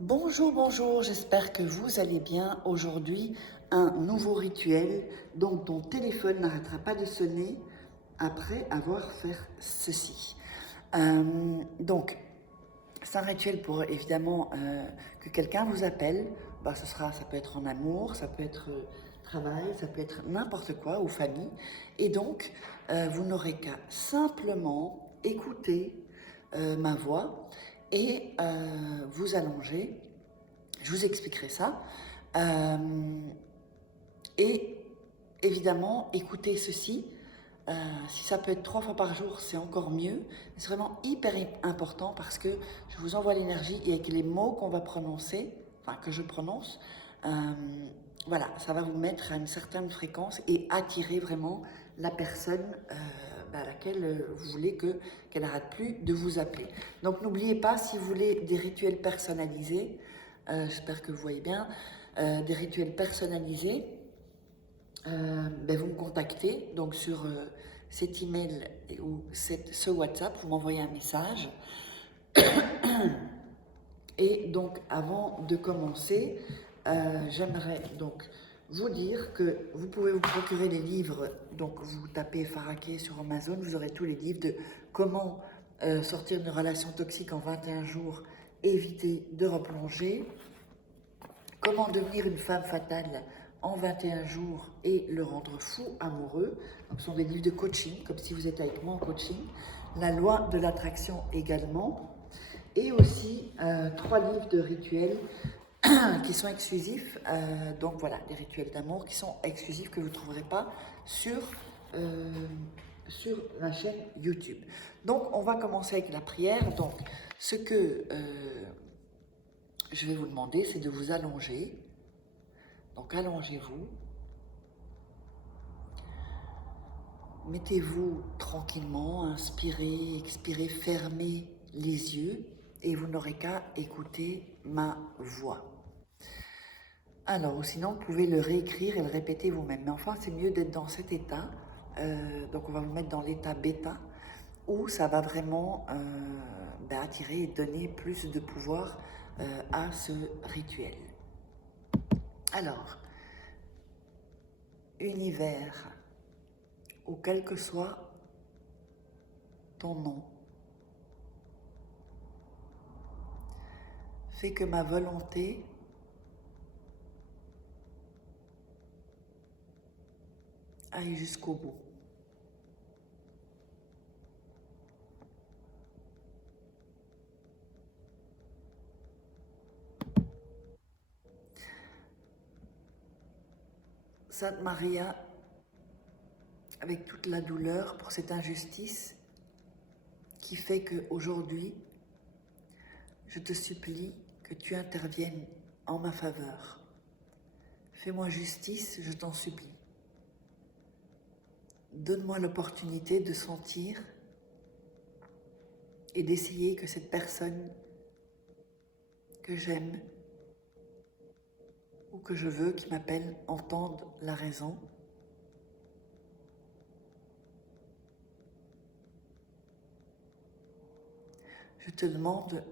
Bonjour, bonjour, j'espère que vous allez bien. Aujourd'hui, un nouveau rituel, donc ton téléphone n'arrêtera pas de sonner après avoir fait ceci. Donc, c'est un rituel pour évidemment que quelqu'un vous appelle. Ça peut être en amour, ça peut être travail, ça peut être n'importe quoi, ou famille. Et donc, vous n'aurez qu'à simplement écouter ma voix et vous allonger. Je vous expliquerai ça. Et évidemment, écoutez ceci. Si ça peut être 3 fois par jour, c'est encore mieux. C'est vraiment hyper important parce que je vous envoie l'énergie et avec les mots qu'on va prononcer, enfin que je prononce, voilà, ça va vous mettre à une certaine fréquence et attirer vraiment la personne à laquelle vous voulez qu'elle n'arrête plus de vous appeler. Donc n'oubliez pas, si vous voulez des rituels personnalisés, j'espère que vous voyez bien, des rituels personnalisés, vous me contactez donc sur cet email ou ce WhatsApp, vous m'envoyez un message. Et donc avant de commencer, j'aimerais donc vous dire que vous pouvez vous procurer les livres. Donc vous tapez Faraké sur Amazon, vous aurez tous les livres de comment sortir d'une relation toxique en 21 jours, éviter de replonger, comment devenir une femme fatale en 21 jours et le rendre fou amoureux. Donc, ce sont des livres de coaching, comme si vous êtes avec moi en coaching. La loi de l'attraction également. Et aussi 3 livres de rituels qui sont exclusifs. Donc voilà, des rituels d'amour qui sont exclusifs que vous ne trouverez pas euh, sur la chaîne YouTube. Donc on va commencer avec la prière. Donc ce que je vais vous demander, c'est de vous allonger. Donc allongez-vous. Mettez-vous tranquillement, inspirez, expirez, fermez les yeux et vous n'aurez qu'à écouter ma voix. Alors, ou sinon, vous pouvez le réécrire et le répéter vous-même. Mais enfin, c'est mieux d'être dans cet état. Donc, on va vous mettre dans l'état bêta où ça va vraiment attirer et donner plus de pouvoir à ce rituel. Alors, univers, ou quel que soit ton nom, fais que ma volonté aille jusqu'au bout. Sainte Maria, avec toute la douleur pour cette injustice qui fait qu'aujourd'hui, je te supplie que tu interviennes en ma faveur. Fais-moi justice, je t'en supplie. Donne-moi l'opportunité de sentir et d'essayer que cette personne que j'aime ou que je veux qui m'appelle entende la raison. Je te demande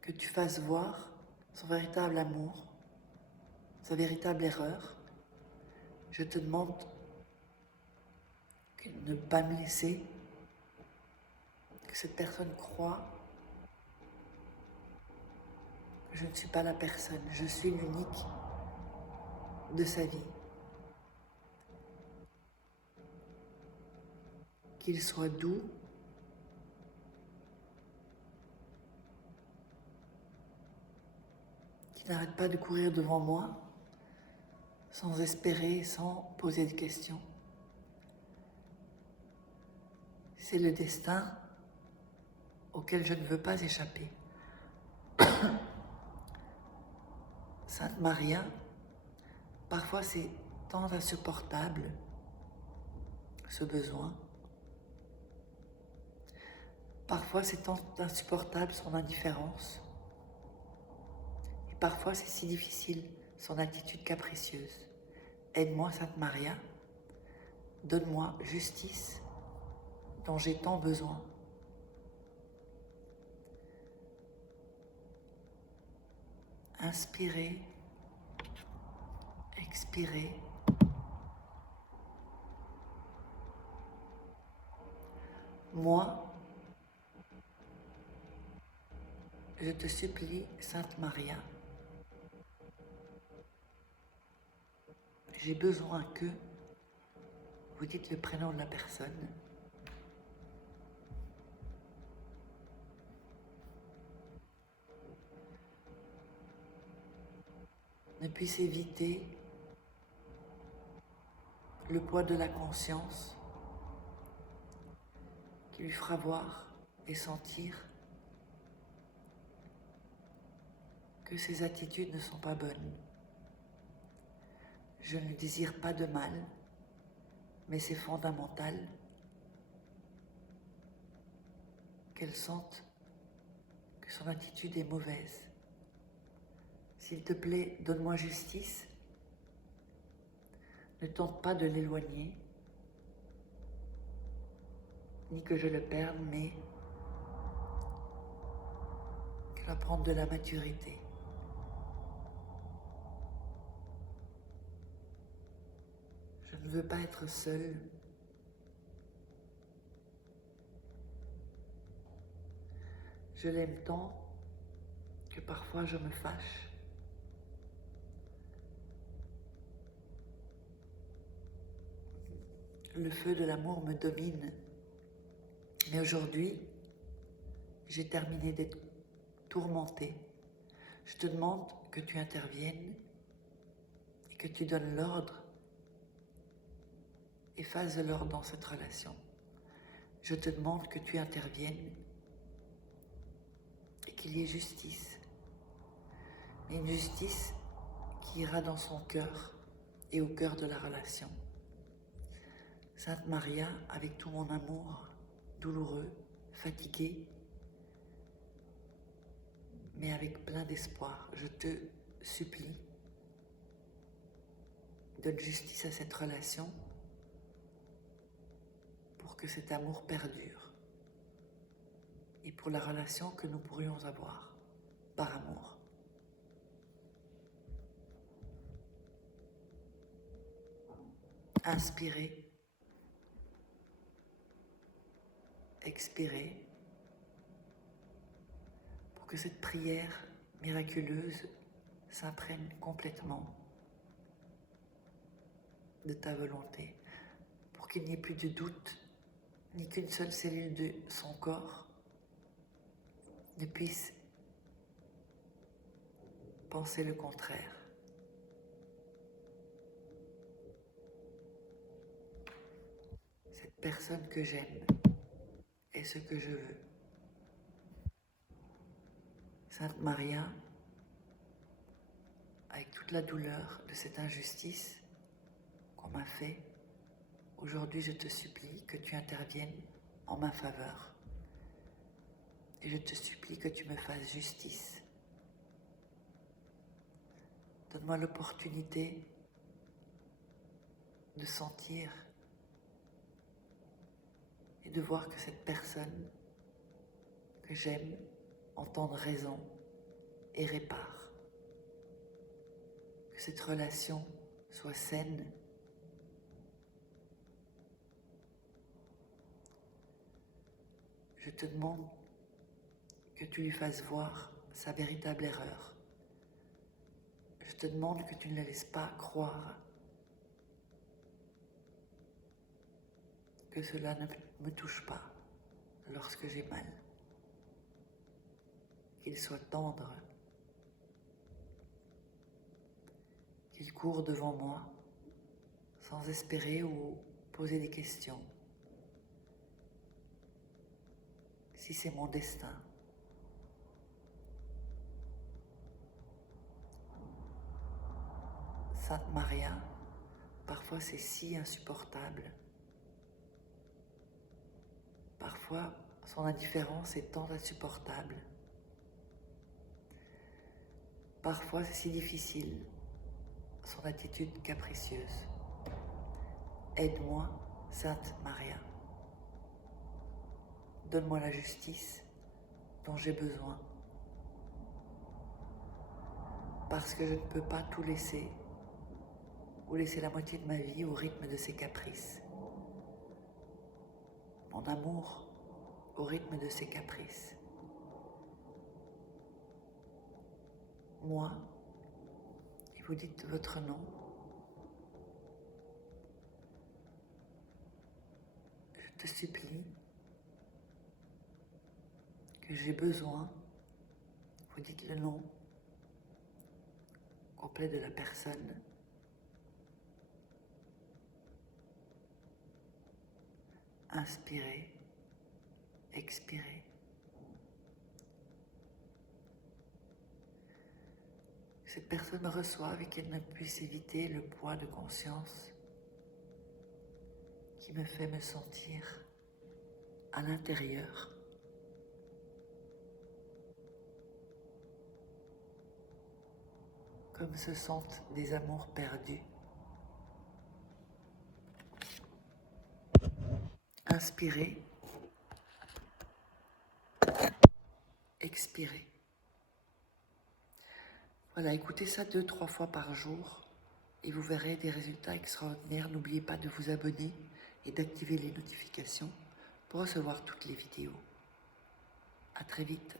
que tu fasses voir son véritable amour, sa véritable erreur. Je te demande de ne pas me laisser, que cette personne croit que je ne suis pas la personne, je suis l'unique de sa vie. Qu'il soit doux, qu'il n'arrête pas de courir devant moi, sans espérer, sans poser de questions. C'est le destin auquel je ne veux pas échapper. Sainte Maria, parfois c'est tant insupportable, ce besoin. Parfois c'est tant insupportable son indifférence. Et parfois c'est si difficile son attitude capricieuse. Aide-moi, Sainte Maria, donne-moi justice dont j'ai tant besoin. Inspirez, expirez. Moi, je te supplie, Sainte Maria, j'ai besoin que, vous dites le prénom de la personne, ne puisse éviter le poids de la conscience qui lui fera voir et sentir que ses attitudes ne sont pas bonnes. Je ne désire pas de mal, mais c'est fondamental qu'elle sente que son attitude est mauvaise. S'il te plaît, donne-moi justice. Ne tente pas de l'éloigner, ni que je le perde, mais qu'elle va prendre de la maturité. Je ne veux pas être seule. Je l'aime tant que parfois je me fâche. Le feu de l'amour me domine. Mais aujourd'hui, j'ai terminé d'être tourmentée. Je te demande que tu interviennes et que tu donnes l'ordre et fasses de l'ordre dans cette relation. Je te demande que tu interviennes et qu'il y ait justice. Mais une justice qui ira dans son cœur et au cœur de la relation. Sainte Maria, avec tout mon amour douloureux, fatigué, mais avec plein d'espoir, je te supplie, donne justice à cette relation pour que cet amour perdure et pour la relation que nous pourrions avoir par amour. Inspirez, expirez, pour que cette prière miraculeuse s'imprègne complètement de ta volonté, pour qu'il n'y ait plus de doute, ni qu'une seule cellule de son corps ne puisse penser le contraire. Cette personne que j'aime est ce que je veux. Sainte Maria, avec toute la douleur de cette injustice qu'on m'a fait, aujourd'hui je te supplie que tu interviennes en ma faveur. Et je te supplie que tu me fasses justice. Donne-moi l'opportunité de sentir et de voir que cette personne que j'aime entende raison et répare. Que cette relation soit saine. Je te demande que tu lui fasses voir sa véritable erreur. Je te demande que tu ne la laisses pas croire que cela ne me touche pas lorsque j'ai mal. Qu'il soit tendre, qu'il court devant moi sans espérer ou poser des questions. Si c'est mon destin. Sainte Maria, parfois c'est si insupportable. Parfois, son indifférence est tant insupportable. Parfois, c'est si difficile, son attitude capricieuse. Aide-moi, Sainte Maria. Donne-moi la justice dont j'ai besoin. parce que je ne peux pas tout laisser ou laisser la moitié de ma vie au rythme de ses caprices. Mon amour au rythme de ses caprices. Moi, et vous dites votre nom, je te supplie que j'ai besoin, vous dites le nom complet de la personne, inspirez, expirez. Cette personne me reçoive et qu'elle ne puisse éviter le poids de conscience qui me fait me sentir à l'intérieur comme se sentent des amours perdus. Inspirez, expirez. Voilà, écoutez ça 2-3 fois par jour et vous verrez des résultats extraordinaires. N'oubliez pas de vous abonner et d'activer les notifications pour recevoir toutes les vidéos. À très vite.